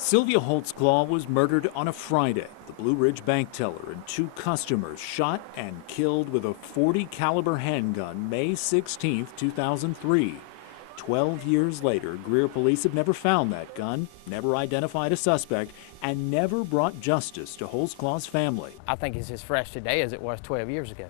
Sylvia Holtzclaw was murdered on a Friday. The Blue Ridge bank teller and two customers shot and killed with a .40 caliber handgun May 16, 2003. 12 years later, Greer police have never found that gun, never identified a suspect, and never brought justice to Holtzclaw's family. I think it's as fresh today as it was 12 years ago.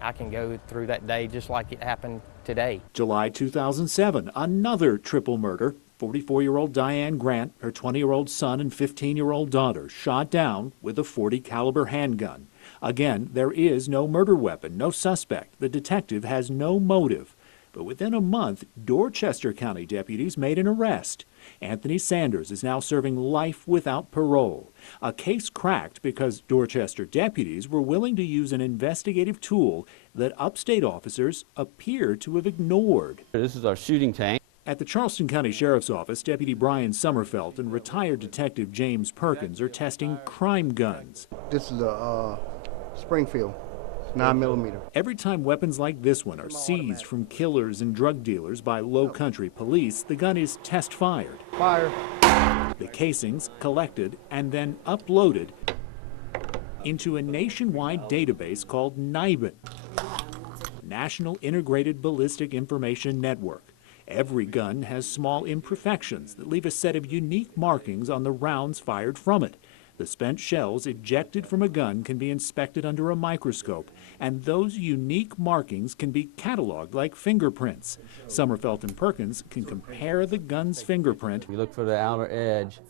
I can go through that day just like it happened today. July 2007, another triple murder. 44-year-old Diane Grant, her 20-year-old son and 15-year-old daughter shot down with a .40 caliber handgun. Again, there is no murder weapon, no suspect. The detective has no motive. But within a month, Dorchester County deputies made an arrest. Anthony Sanders is now serving life without parole. A case cracked because Dorchester deputies were willing to use an investigative tool that upstate officers appear to have ignored. This is our shooting tank. At the Charleston County Sheriff's Office, Deputy Brian Sommerfelt and retired Detective James Perkins are testing crime guns. This is a Springfield, 9mm. Every time weapons like this one are seized from killers and drug dealers by Low Country police, the gun is test-fired. Fire. The casings collected and then uploaded into a nationwide database called NIBIN, National Integrated Ballistic Information Network. Every gun has small imperfections that leave a set of unique markings on the rounds fired from it. The spent shells ejected from a gun can be inspected under a microscope, and those unique markings can be cataloged like fingerprints. Sommerfelt and Perkins can compare the gun's fingerprint. We look for the outer edge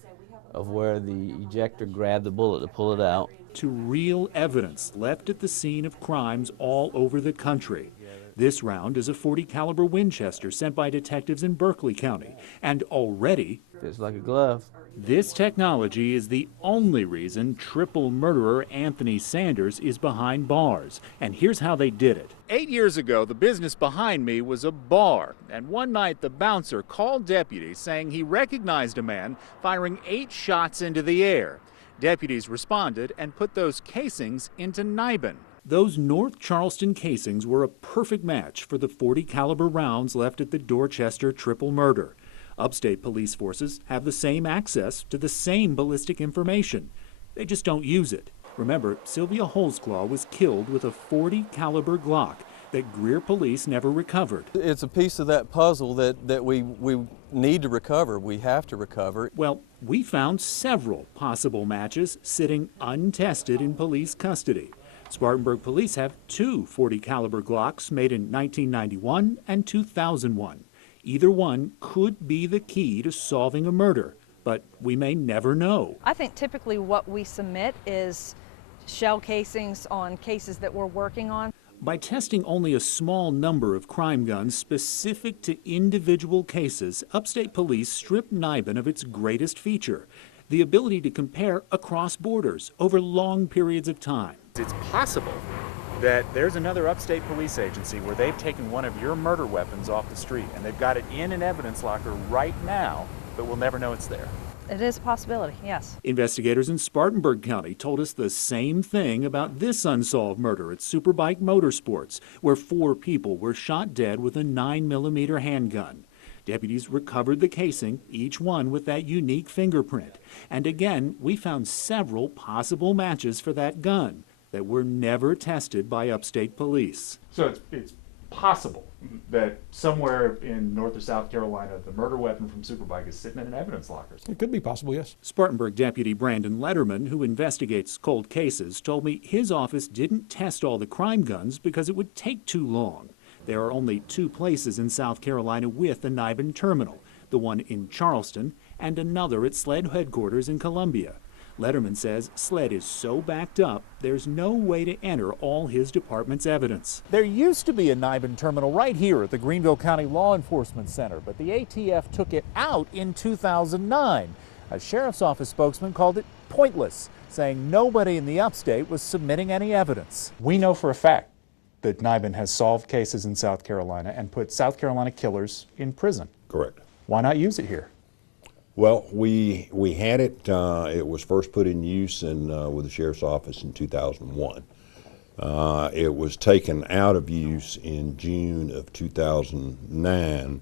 of where the ejector grabbed the bullet to pull it out. To real evidence left at the scene of crimes all over the country. This round is a .40 caliber Winchester sent by detectives in Berkeley County, and already Fits like a glove. This technology is the only reason triple murderer Anthony Sanders is behind bars. And here's how they did it. 8 years ago, the business behind me was a bar, and one night the bouncer called deputies saying he recognized a man firing 8 shots into the air. Deputies responded and put those casings into NIBIN. Those North Charleston casings were a perfect match for the .40 caliber rounds left at the Dorchester triple murder. Upstate police forces have the same access to the same ballistic information. They just don't use it. Remember, Sylvia Holtzclaw was killed with a .40 caliber Glock that Greer police never recovered. It's a piece of that puzzle that we need to recover. We have to recover. Well, we found several possible matches sitting untested in police custody. Spartanburg police have 2 .40 caliber Glocks made in 1991 and 2001. Either one could be the key to solving a murder, but we may never know. I think typically what we submit is shell casings on cases that we're working on. By testing only a small number of crime guns specific to individual cases, upstate police stripped NIBIN of its greatest feature, the ability to compare across borders over long periods of time. It's possible that there's another upstate police agency where they've taken one of your murder weapons off the street and they've got it in an evidence locker right now, but we'll never know it's there. It is a possibility, yes. Investigators in Spartanburg County told us the same thing about this unsolved murder at Superbike Motorsports, where 4 people were shot dead with a 9mm handgun. Deputies recovered the casing, each one with that unique fingerprint. And again, we found several possible matches for that gun that were never tested by upstate police. So it's possible that somewhere in North or South Carolina, the murder weapon from Superbike is sitting in an evidence locker. It could be possible, yes. Spartanburg Deputy Brandon Letterman, who investigates cold cases, told me his office didn't test all the crime guns because it would take too long. There are only 2 places in South Carolina with a NIBIN terminal, the one in Charleston and another at SLED headquarters in Columbia. Letterman says SLED is so backed up, there's no way to enter all his department's evidence. There used to be a NIBIN terminal right here at the Greenville County Law Enforcement Center, but the ATF took it out in 2009. A sheriff's office spokesman called it pointless, saying nobody in the upstate was submitting any evidence. We know for a fact that NIBIN has solved cases in South Carolina and put South Carolina killers in prison. Correct. Why not use it here? Well, we had it. It was first put in use with the sheriff's office in 2001. It was taken out of use in June of 2009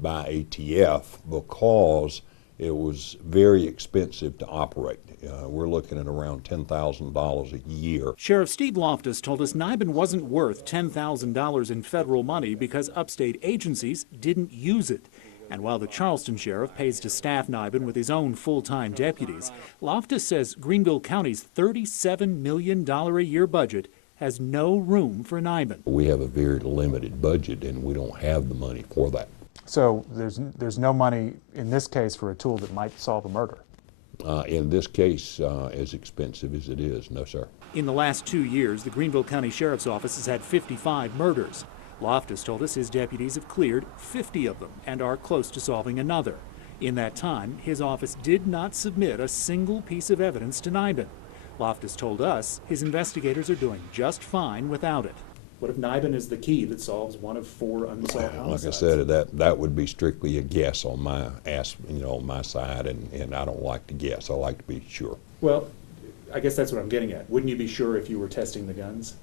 by ATF because It was very expensive to operate. We're looking at around $10,000 a year. Sheriff Steve Loftus told us Niben wasn't worth $10,000 in federal money because upstate agencies didn't use it. And while the Charleston sheriff pays to staff Niben with his own full-time deputies, Loftus says Greenville County's $37 million a year budget has no room for Niben. We have a very limited budget, and we don't have the money for that. So there's no money in this case for a tool that might solve a murder? In this case, as expensive as it is, no, sir. In the last 2 years, the Greenville County Sheriff's Office has had 55 murders. Loftus told us his deputies have cleared 50 of them and are close to solving another. In that time, his office did not submit a single piece of evidence to Niben. Loftus told us his investigators are doing just fine without it. What if Niben is the key that solves one of 4 unsolved homicides? Like I said, that would be strictly a guess on my on my side, and I don't like to guess. I like to be sure. Well, I guess that's what I'm getting at. Wouldn't you be sure if you were testing the guns?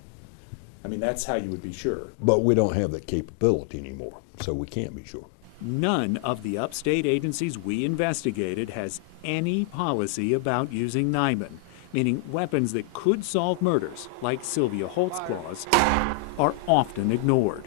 I mean, that's how you would be sure. But we don't have that capability anymore, so we can't be sure. None of the upstate agencies we investigated has any policy about using Niben, meaning weapons that could solve murders, like Sylvia Holt's claws, are often ignored.